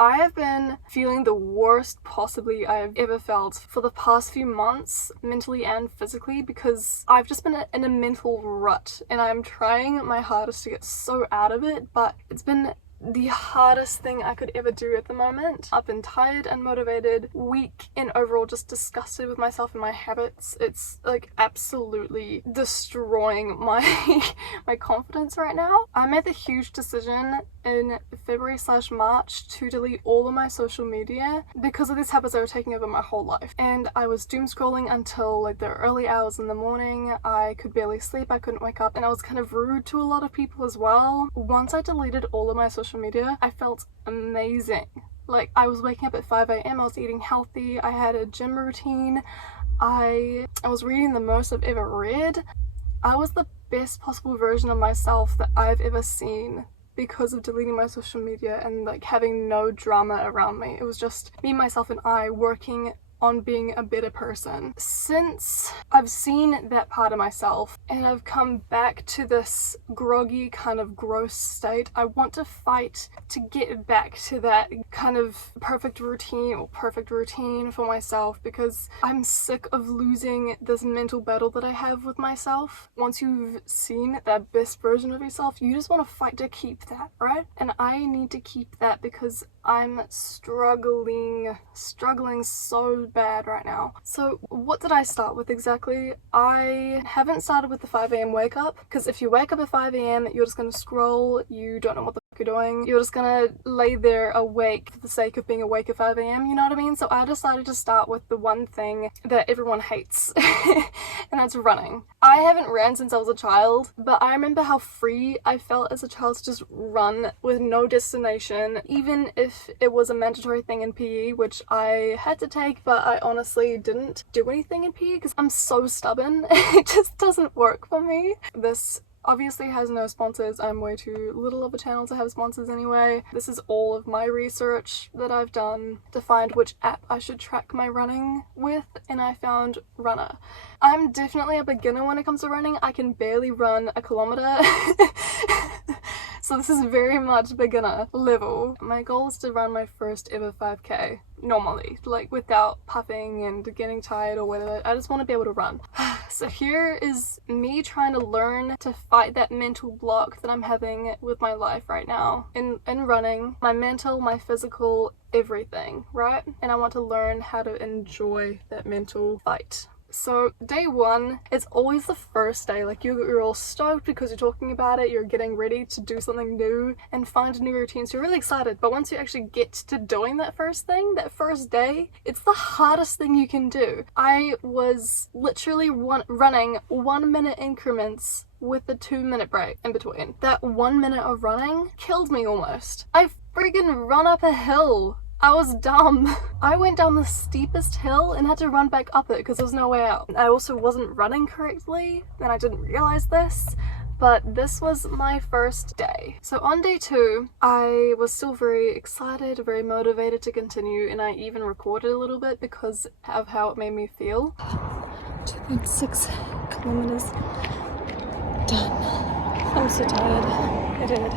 I have been feeling the worst possibly I've ever felt for the past few months, mentally and physically, because I've just been in a mental rut and I'm trying my hardest to get so out of it, but it's been the hardest thing I could ever do at the moment. I've been tired, unmotivated, weak, and overall just disgusted with myself and my habits. It's like absolutely destroying my my confidence right now. I made the huge decision in February/March to delete all of my social media because of these habits that were taking over my whole life. And I was doom scrolling until like the early hours in the morning. I could barely sleep, I couldn't wake up, and I was kind of rude to a lot of people as well. Once I deleted all of my social media, I felt amazing. Like, I was waking up at 5 a.m, I was eating healthy, I had a gym routine, I was reading the most I've ever read. I was the best possible version of myself that I've ever seen because of deleting my social media and like having no drama around me. It was just me, myself, and I working on being a better person. Since I've seen that part of myself and I've come back to this groggy kind of gross state, I want to fight to get back to that kind of perfect routine for myself, because I'm sick of losing this mental battle that I have with myself. Once you've seen that best version of yourself, you just want to fight to keep that, right? And I need to keep that because I'm struggling so bad right now. So what did I start with exactly? I haven't started with the 5 a.m. wake up, because if you wake up at 5 a.m, you're just gonna scroll, you don't know what the fuck you're doing, you're just gonna lay there awake for the sake of being awake at 5 a.m, you know what I mean? So I decided to start with the one thing that everyone hates, and that's running. I haven't ran since I was a child, but I remember how free I felt as a child to just run with no destination, even if it was a mandatory thing in PE, which I had to take, but I honestly didn't do anything in PE because I'm so stubborn. It just doesn't work for me. This obviously has no sponsors. I'm way too little of a channel to have sponsors anyway. This is all of my research that I've done to find which app I should track my running with, and I found Runner. I'm definitely a beginner when it comes to running. I can barely run a kilometer. So this is very much beginner level. My goal is to run my first ever 5k normally, like without puffing and getting tired or whatever. I just want to be able to run. So here is me trying to learn to fight that mental block that I'm having with my life right now in running. My mental, my physical, everything, right? And I want to learn how to enjoy that mental fight. So day one, it's always the first day, like you're all stoked because you're talking about it, you're getting ready to do something new and find a new routine, so you're really excited. But once you actually get to doing that first thing, that first day, it's the hardest thing you can do. I was literally running 1 minute increments with a 2-minute break in between. That 1 minute of running killed me almost. I friggin' run up a hill. I was dumb. I went down the steepest hill and had to run back up it because there was no way out. I also wasn't running correctly and I didn't realize this, but this was my first day. So on day 2, I was still very excited, very motivated to continue, and I even recorded a little bit because of how it made me feel. 2.6 kilometers done. I'm so tired. I did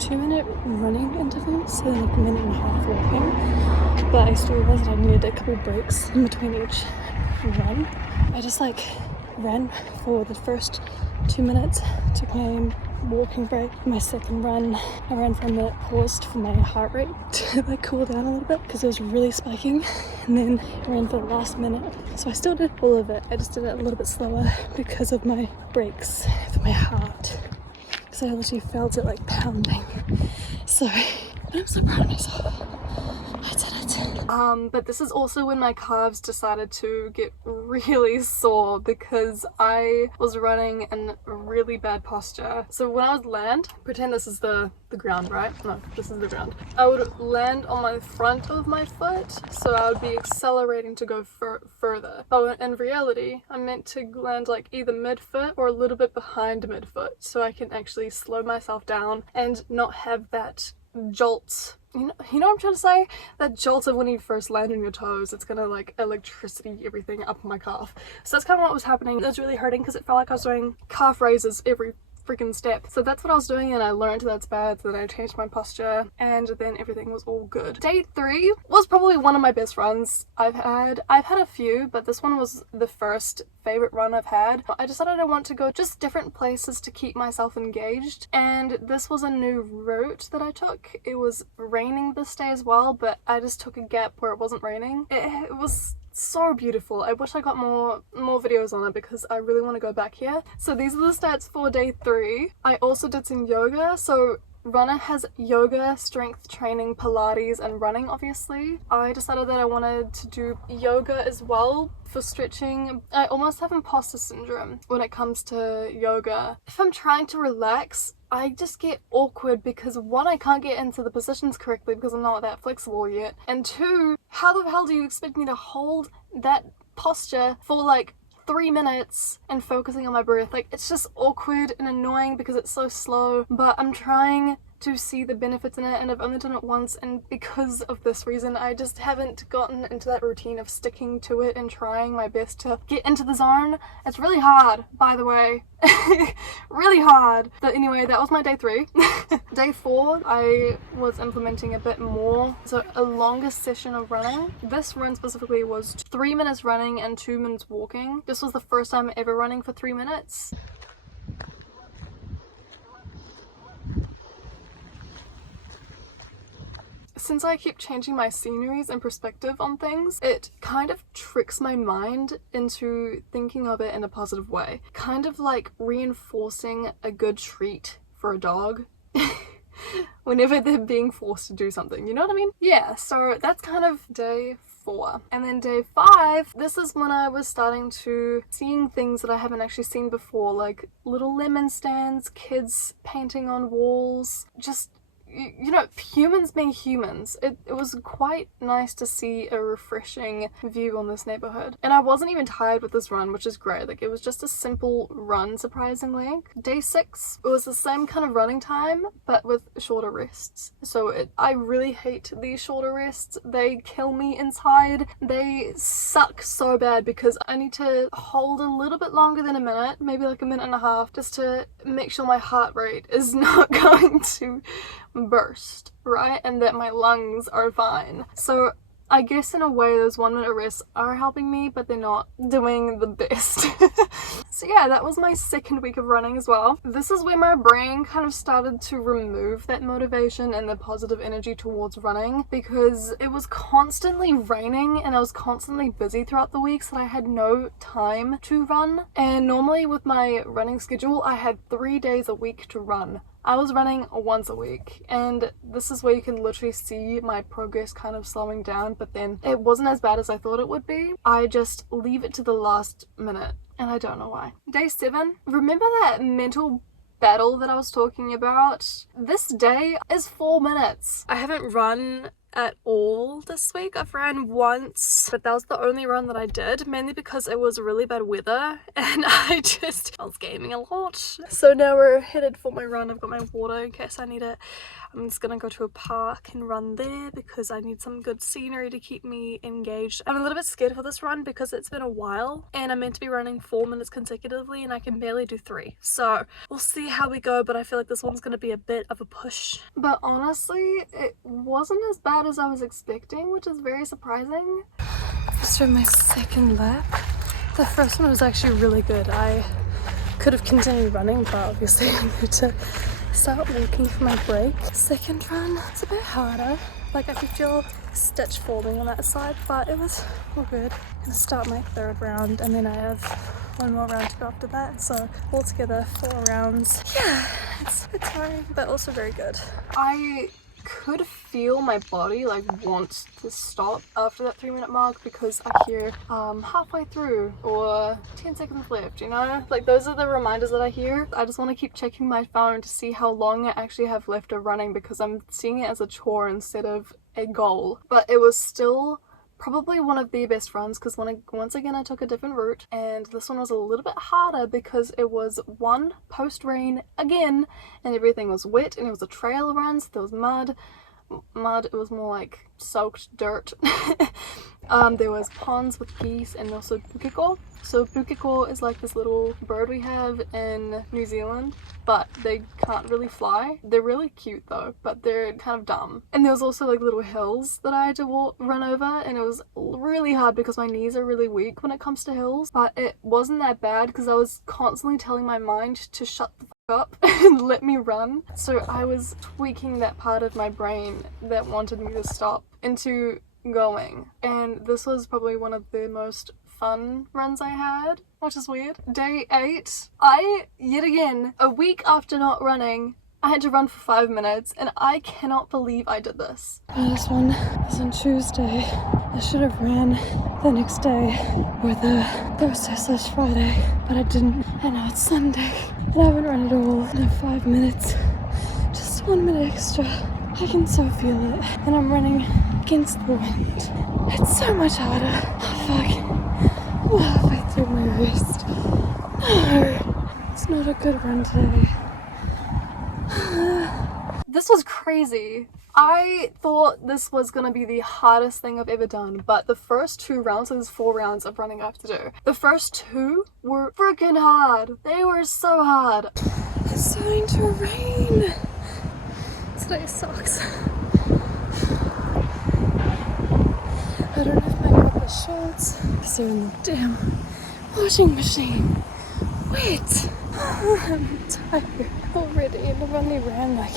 2-minute running intervals, so like 1.5 minutes walking, but I still realized I needed a couple breaks in between each run. I just like ran for the first 2 minutes, took my walking break. My second run, I ran for a minute, paused for my heart rate to like cool down a little bit because it was really spiking, and then I ran for the last minute. So I still did all of it, I just did it a little bit slower because of my breaks for my heart. So I literally felt it like pounding. So, but I'm so proud of myself. I did it. But this is also when my calves decided to get really sore because I was running in really bad posture. So when I would land, pretend this is the ground, right? No, this is the ground. I would land on my front of my foot, so I would be accelerating to go further. But in reality, I'm meant to land like either mid-foot or a little bit behind mid-foot, so I can actually slow myself down and not have that jolt. You know what I'm trying to say? That jolt of when you first land on your toes, it's gonna like electricity everything up my calf. So that's kind of what was happening. It was really hurting because it felt like I was doing calf raises every freaking step. So that's what I was doing, and I learned that's bad, so then I changed my posture, and then everything was all good. Day 3 was probably one of my best runs I've had. I've had a few, but this one was the first favorite run I've had. I decided I want to go just different places to keep myself engaged, and this was a new route that I took. It was raining this day as well, but I just took a gap where it wasn't raining. It was so beautiful. I wish I got more videos on it because I really want to go back here. So these are the stats for day 3. I also did some yoga. So Runner has yoga, strength training, Pilates, and running, obviously. I decided that I wanted to do yoga as well for stretching. I almost have imposter syndrome when it comes to yoga. If I'm trying to relax, I just get awkward because 1, I can't get into the positions correctly because I'm not that flexible yet, and 2, how the hell do you expect me to hold that posture for like 3 minutes and focusing on my breath? Like, it's just awkward and annoying because it's so slow, but I'm trying to see the benefits in it, and I've only done it once, and because of this reason I just haven't gotten into that routine of sticking to it and trying my best to get into the zone. It's really hard, by the way. Really hard. But anyway, that was my day 3. Day 4, I was implementing a bit more, so a longer session of running. This run specifically was 3 minutes running and 2 minutes walking. This was the first time ever running for 3 minutes. Since I keep changing my sceneries and perspective on things, it kind of tricks my mind into thinking of it in a positive way. Kind of like reinforcing a good treat for a dog whenever they're being forced to do something, you know what I mean? Yeah, so that's kind of day 4. And then day 5, this is when I was starting to seeing things that I haven't actually seen before, like little lemon stands, kids painting on walls, just, you know, humans being humans. It was quite nice to see a refreshing view on this neighborhood. And I wasn't even tired with this run, which is great. Like, it was just a simple run, surprisingly. Day 6, it was the same kind of running time, but with shorter rests. So I really hate these shorter rests. They kill me inside. They suck so bad because I need to hold a little bit longer than a minute, maybe like a minute and a half, just to make sure my heart rate is not going to burst, right? And that my lungs are fine. So I guess in a way those 1 minute rests are helping me, but they're not doing the best. So yeah, that was my second week of running as well. This is where my brain kind of started to remove that motivation and the positive energy towards running, because it was constantly raining and I was constantly busy throughout the week, so I had no time to run. And normally with my running schedule, I had 3 days a week to run. I was running once a week, and this is where you can literally see my progress kind of slowing down, but then it wasn't as bad as I thought it would be. I just leave it to the last minute, and I don't know why. Day 7, remember that mental battle that I was talking about? This day is 4 minutes. I haven't run at all this week. I've ran once, but that was the only run that I did, mainly because it was really bad weather and I was gaming a lot. So now we're headed for my run. I've got my water in case I need it. I'm just gonna go to a park and run there because I need some good scenery to keep me engaged. I'm a little bit scared for this run because it's been a while and I'm meant to be running 4 minutes consecutively and I can barely do 3. So we'll see how we go, but I feel like this one's gonna be a bit of a push. But honestly, it wasn't as bad as I was expecting, which is very surprising. Just for my second lap. The first one was actually really good. I could have continued running, but obviously I need to start walking for my break. Second run, it's a bit harder. Like, I could feel stitch forming on that side, but it was all good. I'm gonna start my 3rd round and then I have 1 more round to go after that. So altogether 4 rounds. Yeah, it's tiring, but also very good. I could feel my body like want to stop after that 3 minute mark because I hear halfway through or 10 seconds left, you know? Like, those are the reminders that I hear. I just want to keep checking my phone to see how long I actually have left of running because I'm seeing it as a chore instead of a goal. But it was still probably one of the best runs because once again I took a different route, and this one was a little bit harder because it was one post-rain again and everything was wet and it was a trail run, so there was mud, it was more like soaked dirt. There was ponds with geese and also pukeko. So pukeko is like this little bird we have in New Zealand, but they can't really fly. They're really cute though, but they're kind of dumb. And there was also like little hills that I had to run over, and it was really hard because my knees are really weak when it comes to hills, but it wasn't that bad because I was constantly telling my mind to shut the up and let me run. So I was tweaking that part of my brain that wanted me to stop into going, and this was probably one of the most fun runs I had, which is weird. Day 8, yet again, a week after not running, I had to run for 5 minutes, and I cannot believe I did this. This one was on Tuesday. I should have ran the next day or the Thursday/Friday, but I didn't. And now it's Sunday, and I haven't run at all. And I have 5 minutes, just 1 minute extra. I can so feel it, and I'm running against the wind. It's so much harder. Oh fuck, I'm halfway through my wrist. No, it's not a good run today. This was crazy. I thought this was gonna be the hardest thing I've ever done, but the first 2 rounds, so there's 4 rounds of running I have to do. The first 2 were freaking hard. They were so hard. It's starting to rain. Today sucks. I don't have my proper shorts because they're in the damn washing machine. Wet. I'm tired already, and I've only ran like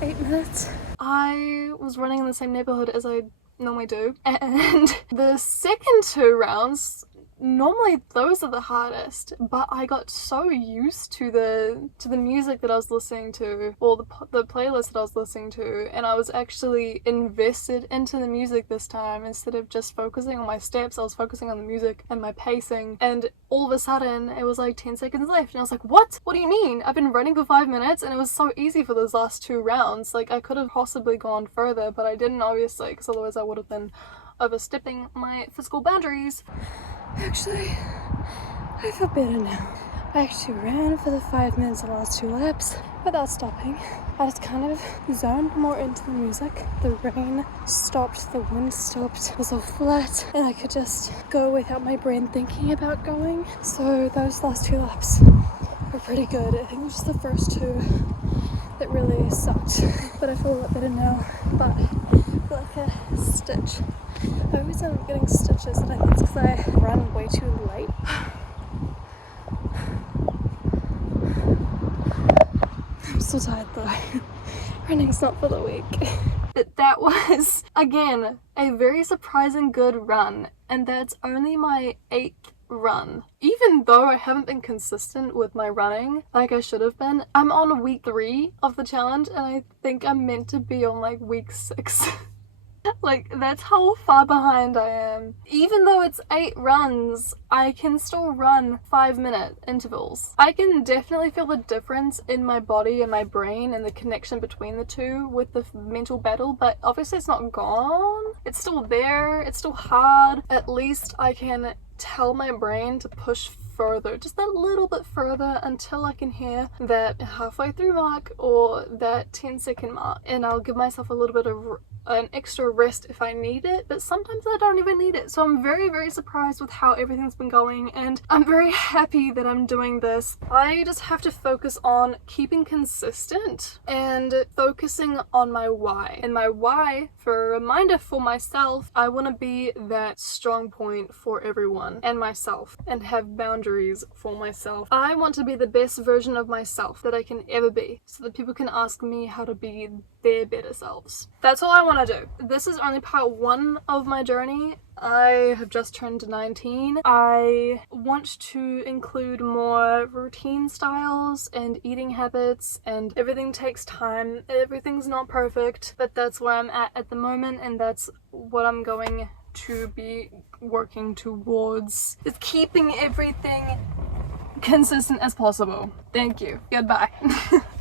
8 minutes. I was running in the same neighborhood as I normally do, and the second 2 rounds, normally those are the hardest, but I got so used to the music that I was listening to, or the playlist that I was listening to, and I was actually invested into the music this time. Instead of just focusing on my steps, I was focusing on the music and my pacing, and all of a sudden it was like 10 seconds left, and I was like, what do you mean? I've been running for 5 minutes, and it was so easy for those last 2 rounds. Like, I could have possibly gone further, but I didn't, obviously, because otherwise I would have been overstepping my physical boundaries. Actually, I feel better now. I actually ran for the 5 minutes the last 2 laps without stopping. I just kind of zoned more into the music. The rain stopped, the wind stopped, it was all flat, and I could just go without my brain thinking about going. So those last 2 laps were pretty good. I think it was just the first 2 that really sucked. But I feel a lot better now, but I feel like a stitch. I always end up getting stitches, and I think it's because I run way too late. I'm so tired though. Running's not for the weak. But that was, again, a very surprising good run, and that's only my 8th run. Even though I haven't been consistent with my running like I should have been, I'm on week 3 of the challenge, and I think I'm meant to be on like week 6. Like, that's how far behind I am. Even though it's 8 runs, I can still run 5-minute intervals. I can definitely feel the difference in my body and my brain and the connection between the two with the mental battle, but obviously it's not gone. It's still there, it's still hard. At least I can tell my brain to push further, just that little bit further, until I can hear that halfway through mark or that 10-second mark, and I'll give myself a little bit of an extra rest if I need it, but sometimes I don't even need it. So I'm very, very surprised with how everything's been going, and I'm very happy that I'm doing this. I just have to focus on keeping consistent and focusing on my why. And my why, for a reminder for myself, I want to be that strong point for everyone and myself, and have boundaries for myself. I want to be the best version of myself that I can ever be, so that people can ask me how to be their better selves. That's all I want to do. This is only part 1 of my journey. I have just turned 19. I want to include more routine styles and eating habits, and everything takes time. Everything's not perfect, but that's where I'm at the moment, and that's what I'm going to be working towards, is keeping everything consistent as possible. Thank you. Goodbye.